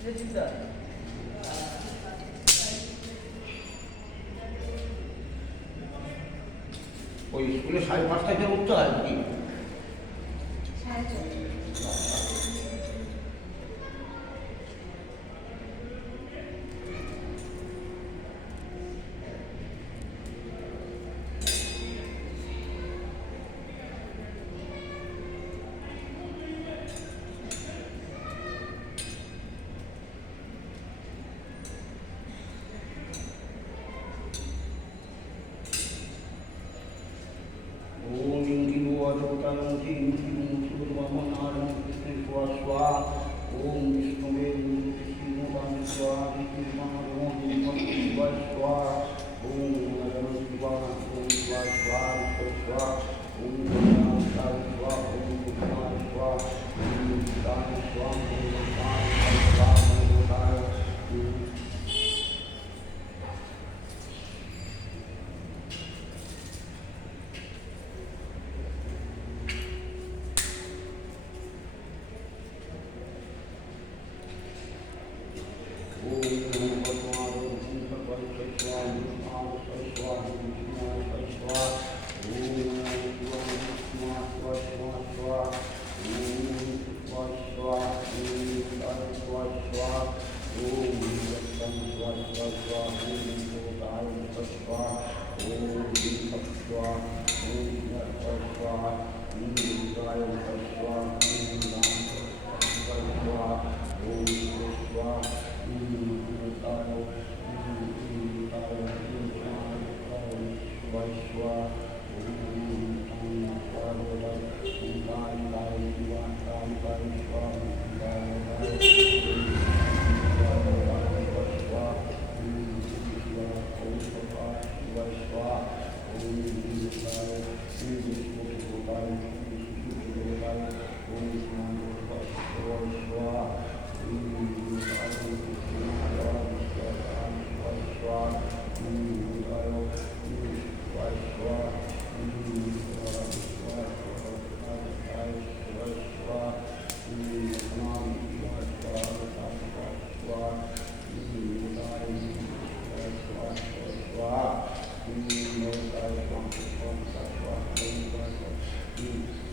ওই স্কুলে 5:30টায় যে উঠতে হয় কি?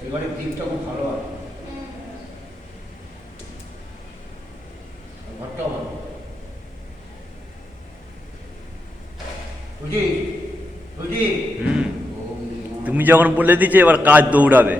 এবারে দিকটা খুব ভালো হয়, ঘরটাও ভালো। তুমি যখন বলে দিচ্ছে এবার কাজ দৌড়াবে।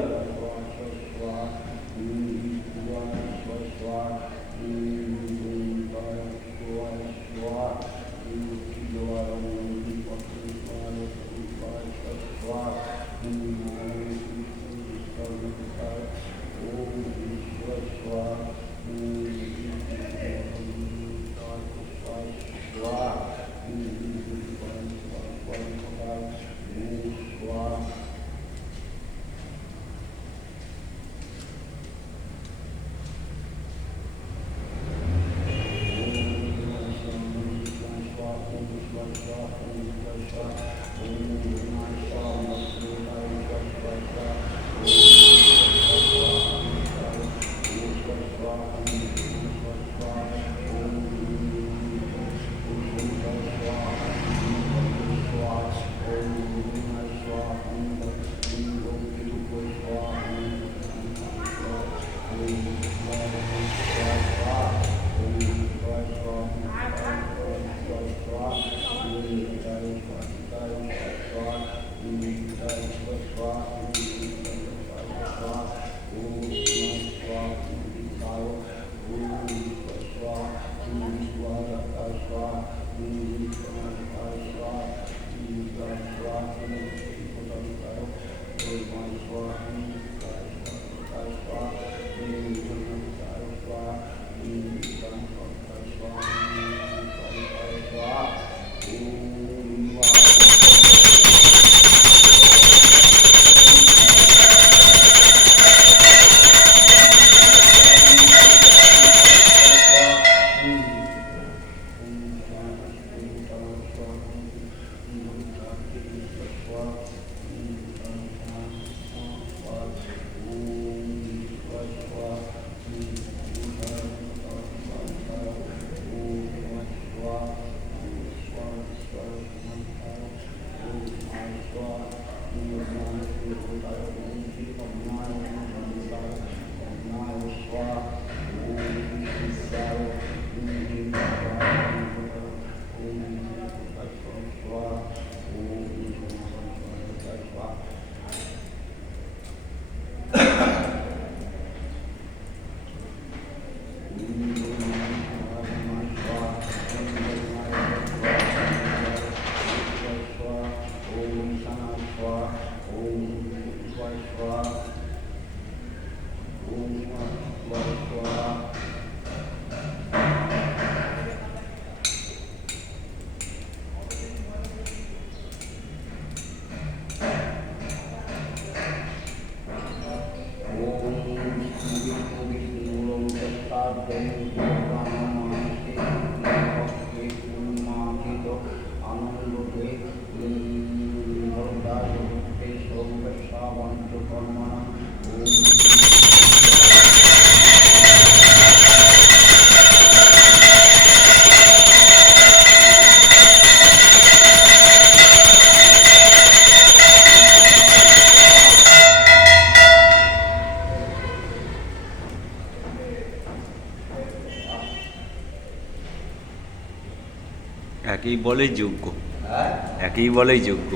একই বলেই যোগ্য, হ্যাঁ একই বলেই যোগ্য।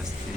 আস্তে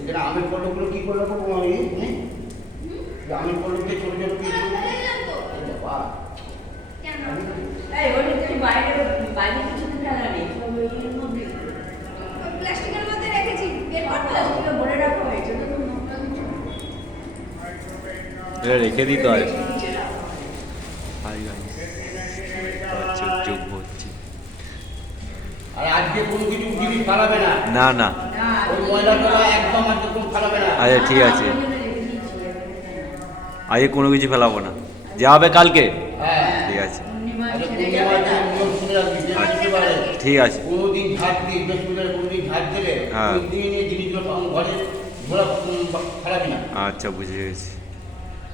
এখানে আমের পল্লবগুলো কি করলো গো আমি আমের পল্লবকে ছোট ছোট পিস বাবা এই ওটা কি বাইরে বাইরে কিছু ফেলা নেই সব এর মধ্যে প্লাস্টিকের মধ্যে রেখেছি বের করবো প্লাস্টিকে ভরে রাখা হয়েছে তো তুমি এটা রেখে দিতে হয়। হাই গাইস, যোগ্য হচ্ছে। আর আজকে কোনো কিছু জিনিস ফালাবে না, না না, ওই ময়লাটা একদম আর কোনো ফালাবে না। আচ্ছা ঠিক আছে, আজকে কোনো কিছু ফেলাবো না, যা হবে কালকে। হ্যাঁ ঠিক আছে, আচ্ছা পূর্ণিমার দিন নিয়ম শুনে রাখবি, বৃহস্পতিবারে ঠিক আছে। কোনোদিন ঝাঁট দিস, বৃহস্পতিবারে কোনোদিন ঝাঁট দিলে হ্যাঁ। ওই দিন এই জিনিসগুলো ঘরে ঘোরা ফালাবি না। আচ্ছা বুঝে গেছি।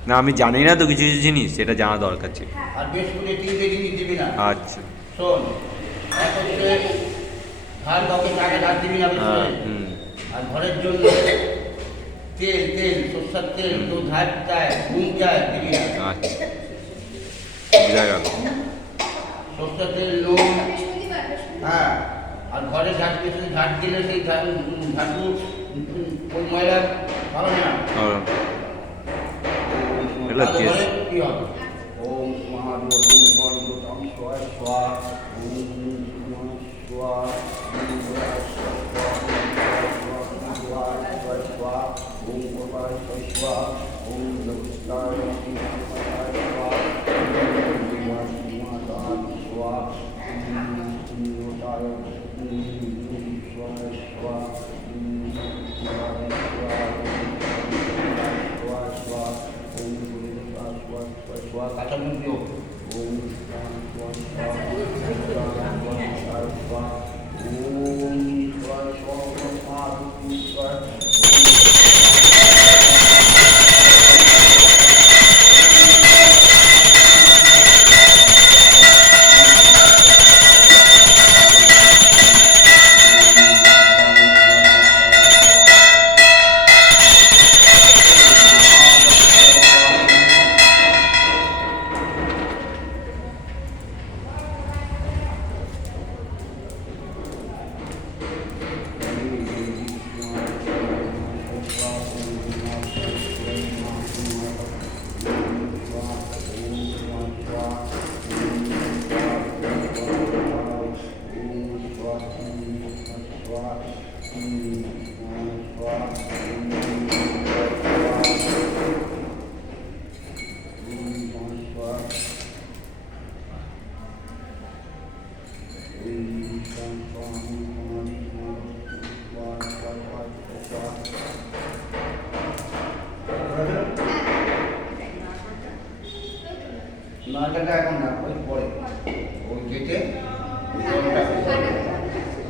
না আমি জানি না তো কিছু কিছু জিনিস, সেটা জানা দরকার ছিল। আর বৃহস্পতি তিনটে জিনিস দিবি না। আচ্ছা শোন, এক হচ্ছে ধান কাউকে টাকা ধার দিবি না হ্যাঁ বুঝলি? হুম আর ঘরের জন্য তেল তেল সরষের তেল তো ধার চায় ঘুম চায় দিবি না। আচ্ছা বুঝা গেল। সরষের তেল নুন, বৃহস্পতিবার হ্যাঁ। আর ঘরে ঝাঁট কিছু ঝাঁট দিলে সেই ঝাঁটু ওই ময়লা ভালো না। এগুলো তাহলে তেজ। ঘরে কি হবে? ওম মহাদেবম পরমতম স্বায় স্বা ওম নমঃ স্বাহা ওম স্বাহা স্বাহা ওম গোপাল স্বাহা ওম জগৎকায় স্বাহা স্বাহা কাঁচা মুখ দিও। ওম তেলটা এখন না, ওই পরে ওই গেটে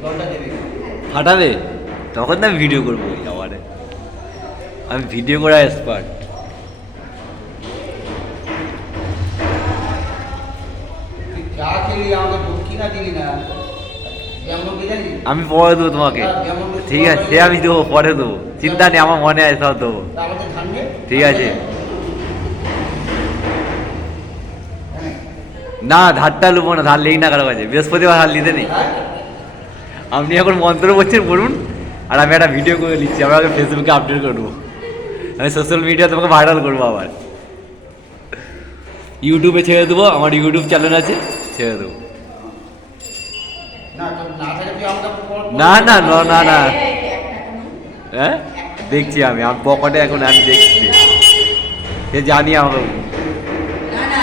জলটা দেবে। ফাটাবে তখন তো আমি ভিডিও করবো আমারে, আমি ভিডিও করা এক্সপার্ট। তুই চা খেলি আমাকে দক্ষিণা দিলি না, যেমন কি জানিস? আমি পরে দেবো তোমাকে, ঠিক আছে সে আমি দেবো, পরে দেবো, চিন্তা নেই, আমার মনে আছে সব দেবো। তা আমাদের ধান নে। ঠিক আছে। হ্যাঁ। না ধারটা নেবো না, ধার লেই না কারো কাছে, বৃহস্পতিবার ধার নিতে নেই। হ্যাঁ? আপনি এখন মন্ত্র বলছেন বলুন, আর আমি একটা ভিডিও করে নিচ্ছি, আমরা আগে ফেসবুকে আপডেট করবো, আমি সোশ্যাল মিডিয়া তোমাকে ভাইরাল করবো, আবার ইউটিউবে ছেড়ে দেবো, আমার ইউটিউব চ্যানেল আছে, ছেড়ে দেবো। না তোর না থাকে তুই আমাকে না না না না না, হ্যাঁ দেখছি আমি, আমার পকেটে এখন আমি দেখছি, সে জানি আমাকে, না না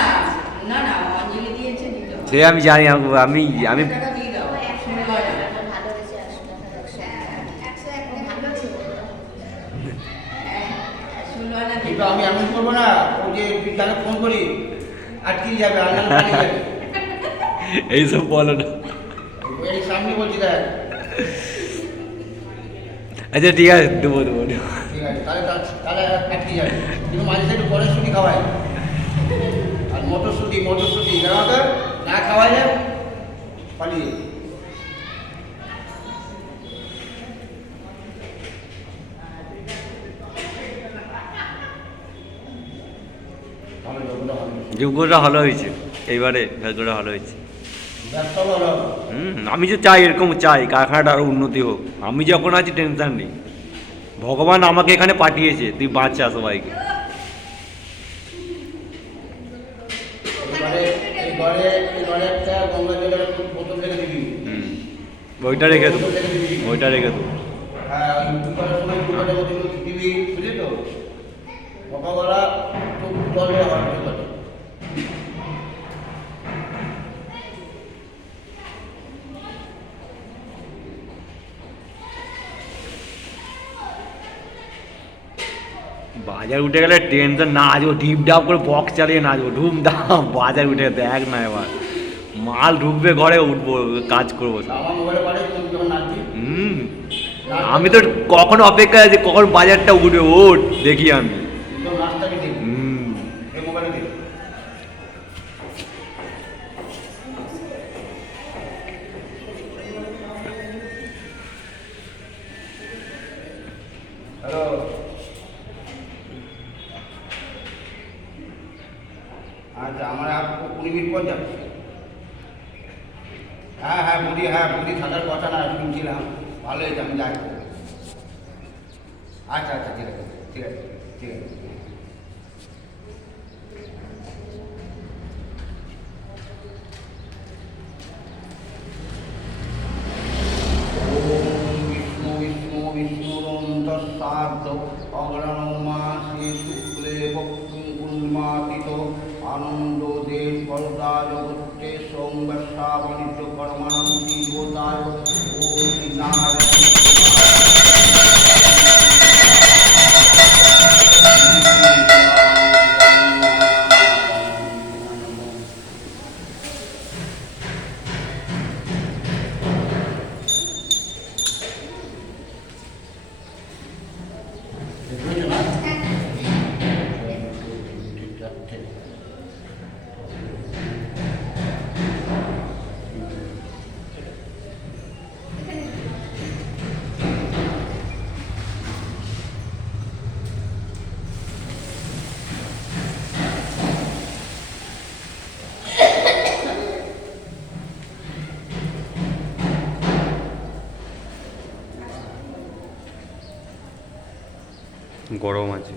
না না অঞ্জলি দিয়েছে দিতে হবে। সে আমি জানি আমি আমি আমি টাকা দিয়ে দাও, শুনে লয় না। ভালো হয়েছে, 101 ভালো আছে। শুনে লয় না কিন্তু আমি এমন করবো না, ওই যে তুই তাকে ফোন করি আটকে যাবে, আর নাহলে পালিয়ে যাবে। এইসব বলো না। এই সামনে বলছি দেখ। আচ্ছা ঠিক আছে, দেবো দেবো দেবো। ঠিক আছে, তাহলে তাহলে আটকে যাবে, কিন্তু মাঝে সাথে কড়াইশুঁটি খাওয়াই আর মটরশুঁটি কেন তো না খাওয়াইলে পালিয়ে যাবে। তাহলে যতটা ভালো হবে। যোগ্যটা ভালো হয়েছে, এইবারে যোগ্যটা ভালো হয়েছে। ব্যবসা ভালো হবে। আমি যে চাই, এরকম চাই কারখানাটা আরও উন্নতি হোক, আমি যখন আছি টেনশন নেই, ভগবান আমাকে এখানে পাঠিয়েছে, তুই বাঁচা সবাইকে। এই ঘরে একটা গঙ্গা জলের বোতল রেখে দিবি। ওইটা রেখে দেবো, বোতল রেখে দিবি। ওইটা রেখে দেবো। হ্যাঁ, ওই দুপুরের সময় দুপুরের মধ্যে দিবি, বুঝলি তো? সকালবেলা একটু জল দেওয়া হয় দুপুরে। বাজার উঠে গেলে টেনশন, নাচবো ঢিপ ডাপ করে বক্স চালিয়ে নাচবো, ধুমধাম। বাজার উঠে দেখ না, এবার মাল ঢুকবে ঘরে, উঠবো, কাজ করবো। আমার মোবাইলে পাঠিয়ে তুমি যখন নাচবি। আমি তো কখন অপেক্ষায় আছি, কখন বাজারটা উঠবে, ওঠ দেখি আমি। তো নাচটাকে দেখবি এই মোবাইলে দেখবি। হ্যালো, আচ্ছা আমার আর 20 মিনিট পর যাবে। হ্যাঁ বুড়ি থাকার কথা না, শুনছিলাম ভালো হয়েছে, আমি যাই। আচ্ছা ঠিক আছে ঠিক আছে ঠিক আছে। বিষ্ণুরন্তঃসাধ্য অগ্রণমাসে শুক্লে পক্ষং পূর্ণমাতিত আনন্দ দেশ বরদা জগত্তে সংবাসা বাণিজ্য কর্মানন্দি যোদায় ওম নারায়ণ। গরম আছে।